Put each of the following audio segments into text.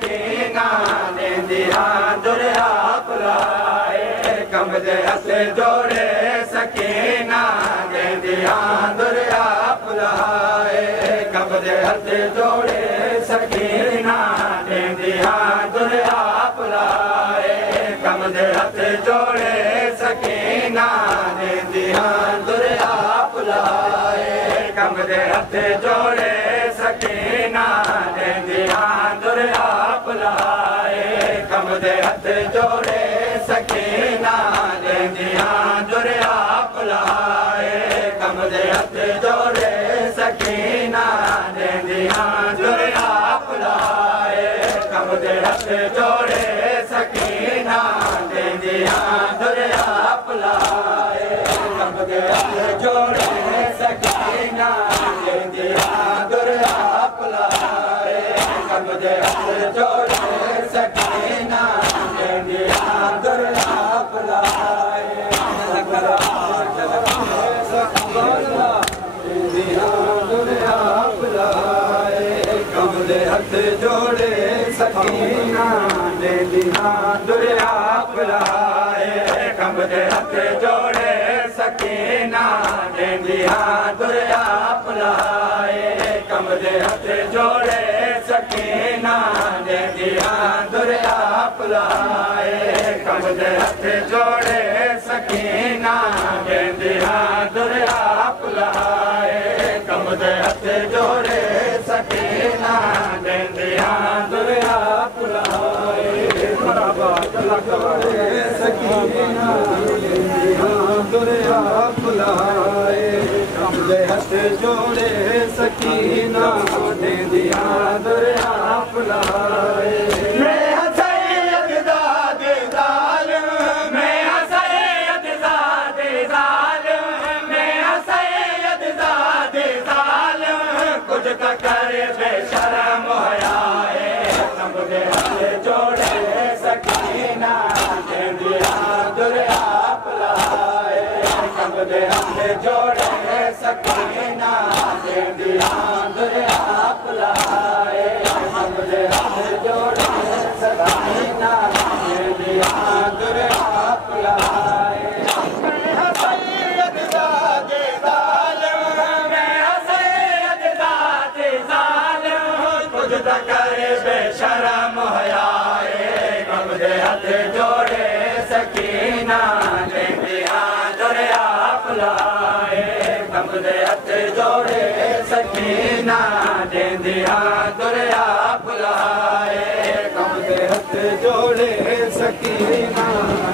सकीना देंदिया दुरिया पुलाए कम दे हथ जोड़े सकीना देंदिया दुरिया पुलाए कम दे हथ जोड़े सकीना देंदिया दुरिया पुलाए कम दे हथ जोड़े सकीना देंदिया दुरिया पुलाए कम दे हथ जोड़े सकीना देंदिया दुरिया पुलाए कम दे हथ जोड़े सकीना देंदिया दुरिया पुलाए कम दे हथ जोड़े सकीना देंदिया दुरिया पुलाए कम दे हथ जोड़े सकीना देंदिया दुरिया पुलाए कम दे हथ जोड़े सकीना देंदिया दुरिया पुलाए कम दे हथ जोड़े सकीना देंदिया दुरिया पुलाए दुरिया पुलाए कम दे हथ जोड़े सकीना देंदिया दुरिया पुलाए कम दे हथ जोड़े सकीना देंदिया दुरिया पुलाए कम दे हथ जोड़े सकीना देंदिया दुरिया पुलाए कम दे हथ जोड़े सकीना देंदिया दुरिया पुलाए कम दे हथ जोड़े सकीना देंदिया दुरिया पुलाए सकीना देंदिया दुरिया पुलाए कम दे हथ जोड़े सकीना देंदिया दुरिया पुलाए मैं सैयद ज़ादे ज़ालिम मैं सैयद ज़ादे ज़ालिम मैं सैयद ज़ादे ज़ालिम कुछ त करे बेशरम होयाए कम दे हथ जोड़े सकीना देंदिया दुरिया पुलाए कम दे हथ जोड़े सकीना देंदिया दुरिया पुलाए कम दे हथ जोड़े सकीना देंदिया दुरिया पुलाए मैं सैयद ज़ादे ज़ालिम मैं सैयद ज़ादे ज़ालिम कुछ त करे बेशरम होयाए कम दे हथ जोड़े सकीना देंदिया दुरिया पुलाए कम दे हथ जोड़े सकीना देंदिया दुरिया पुलाए कम दे हथ जोड़े सकीना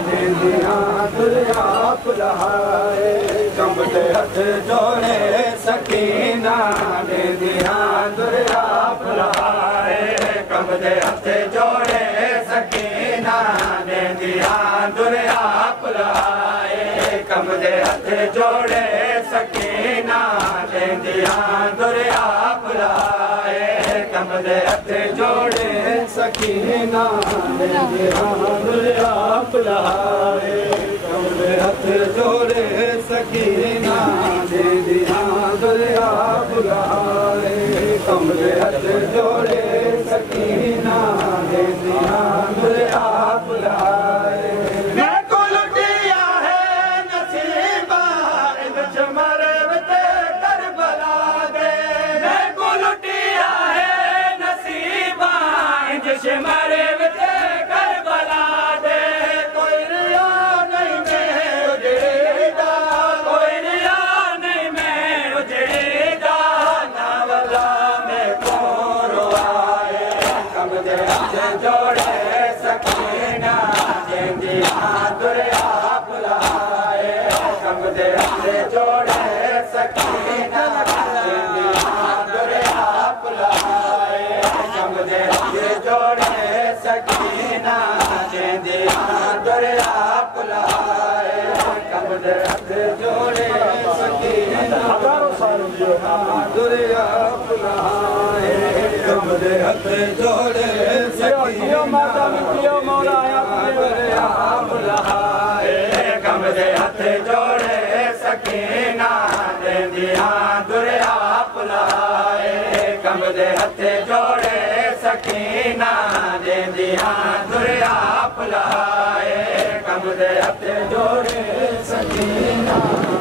देंदिया दुरिया पुलाए कम दे हथ जोड़े सकीना देंदिया दुरिया पुलाए कम दे हथ जोड़े सकीना देंदिया दुरिया पुलाए कम दे हथ जोड़े सकीना देंदिया दुरिया पुलाए कम दे हथ जोड़े सकीना देंदिया दुरिया पुलाए कम दे हथ जोड़े सकीना देंदिया दुरिया पुलाए कम दे हथ जोड़े सकीना देंदिया दुरिया पुलाए मारे बते करबला दे कोई रिया नहीं मैं उजड़ेगा कोई रिया नहीं मैं उजड़ेगा ना वाला मैं कौन रोआए कम दे हथ जोड़े सकीना देंदिया दुरिया पुलाए कम दे हथ जोड़े सकीना देंदिया दुरिया पुलाए कम दे हथ जोड़े सकीना देंदिया दुरिया पुलाए कम दे हथ जोड़े सकीना दुरिया पुलाए कम दे हथ जोड़े सकीना दुरिया पुलाए कम दे हथ जोड़े सकीना देंदिया दुरिया पुलाए कमदे हथे जोड़े सकीना देंदिया दुरिया पुलाए कमदे हथे जोड़े सकीना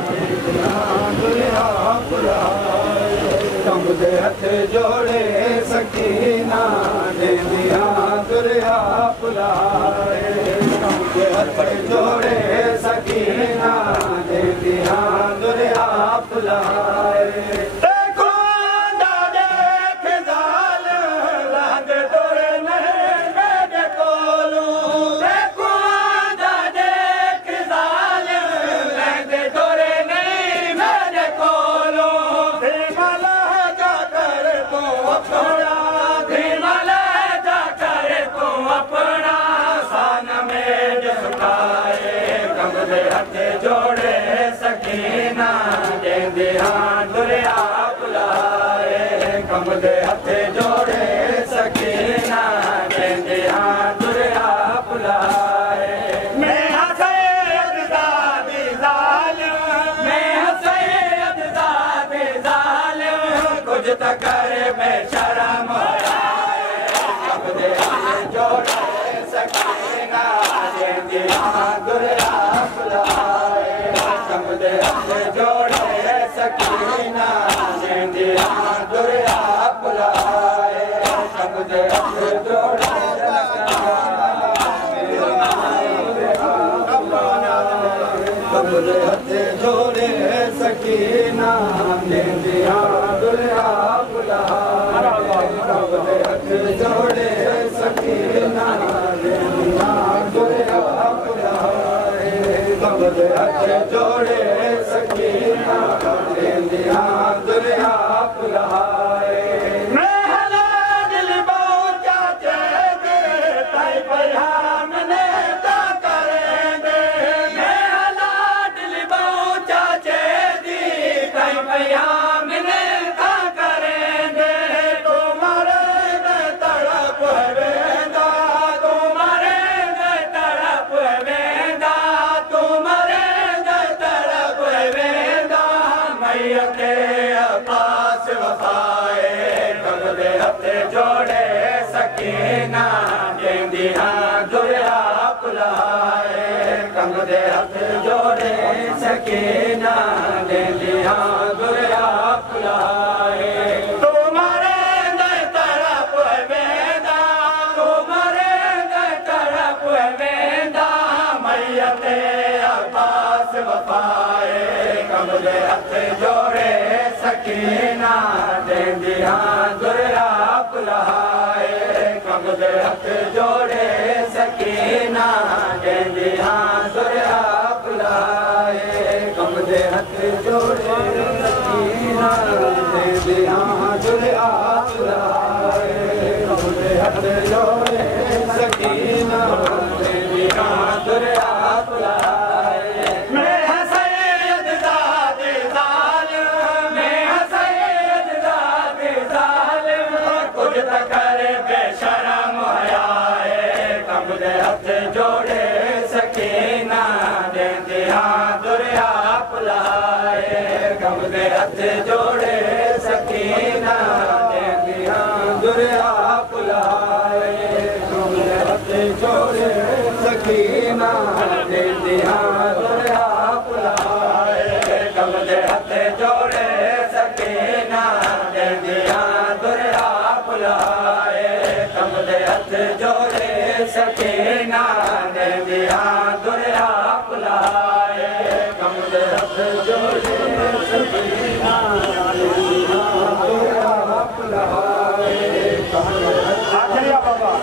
देंदिया दुरिया पुलाए कमदे हथे जोड़े सकीना देंदिया दुरिया पुलाए कमदे हथे जोड़े सकीना देंदिया दुरिया पुलाए जोड़े सकीना देंदिया दुरिया पुलाए कमदे हथे जोड़े सकीना देंदिया दुरिया पुलाए मैं सैयद ज़ादी ज़ालिम मैं सैयद ज़ादी ज़ालिम कुछ त करे बेशरम कमदे हथे जोड़े सकीना देंदिया दुरिया कमदे हथे जोड़े सकीना देंदिया दुरिया पुलाए कमदे हथे जोड़े कमदे हथे जोड़े सकीना देंदिया दुरिया पुलाए कमदे हथे जोड़े सकीना देंदिया दुरिया पुलाए कमदे हथे जोड़े सकीना देंदिया दुरिया पुलाए मैं हला दिल बोचा चेदे ताई पयाम ने ता करेंगे मैं हला दिल बोचा चेदी ताई पयाम ने ता करेंगे तुम्हारे तड़प वेंदा तुम्हारे तड़प वेंदा के पास वफाए कमदे हथे जोड़े सकीना देंदिया दुरिया पुलाए कमदे हथे जोड़े सकीना देंदिया दुरिया पुलाए तुम्हारे तरफ वेंदा तुम्हारे तरफ वेंदा मैयते पास वफाए कमदे हथे जोड़े सकीना देंदिया दुरिया पुलाए कमदे हथे जोड़े सकीना देंदिया दुरिया पुलाए कमदे हथे जोड़े सकीना देंदिया दुरिया पुलाए कमदे हथे जोड़े सकीना देंदिया दुरिया पुलाए करे बेशरम कमदे हथे जोड़े सकीना देंदिया दुरिया पुलाए कमदे हथे जोड़े सकीना देंदिया दुरिया पुलाए कमदे हथे जोड़े सकीना देंदिया दुरिया पुलाए कमदे हथे जोड़े सकीना देंदिया दुरिया पुलाए कमदे हथे जोड़े सकीना देंदिया दुरिया पुलाए कमदे हथे जोड़े सकीना देंदिया दुरिया पुलाए आखिरी बाबा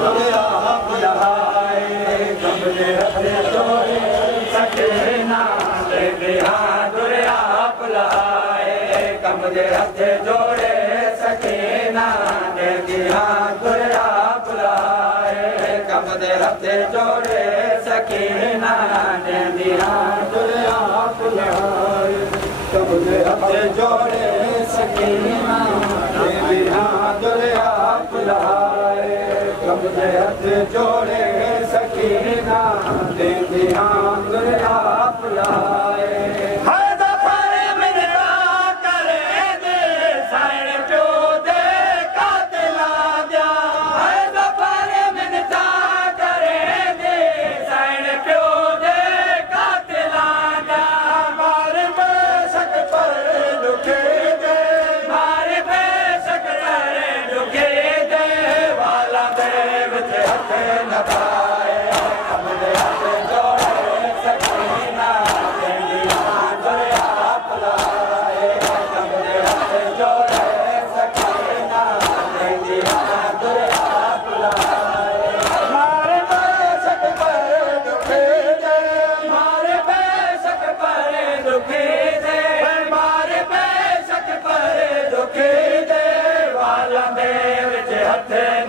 दुरिया पुलाए कमदे हथे जोड़े सकीना देंदिया दुरिया पुलाए कमदे हथे जोड़े सकीना देंदिया दुरिया पुलाए कमदे हथे जोड़े सकीना देंदिया दुरिया पुलाए कमदे हथे जोड़े सकीना देंदिया दुरिया पुलाए कमदे हथे जोड़े सकीना देंदिया दुरिया पुलाए करे हथे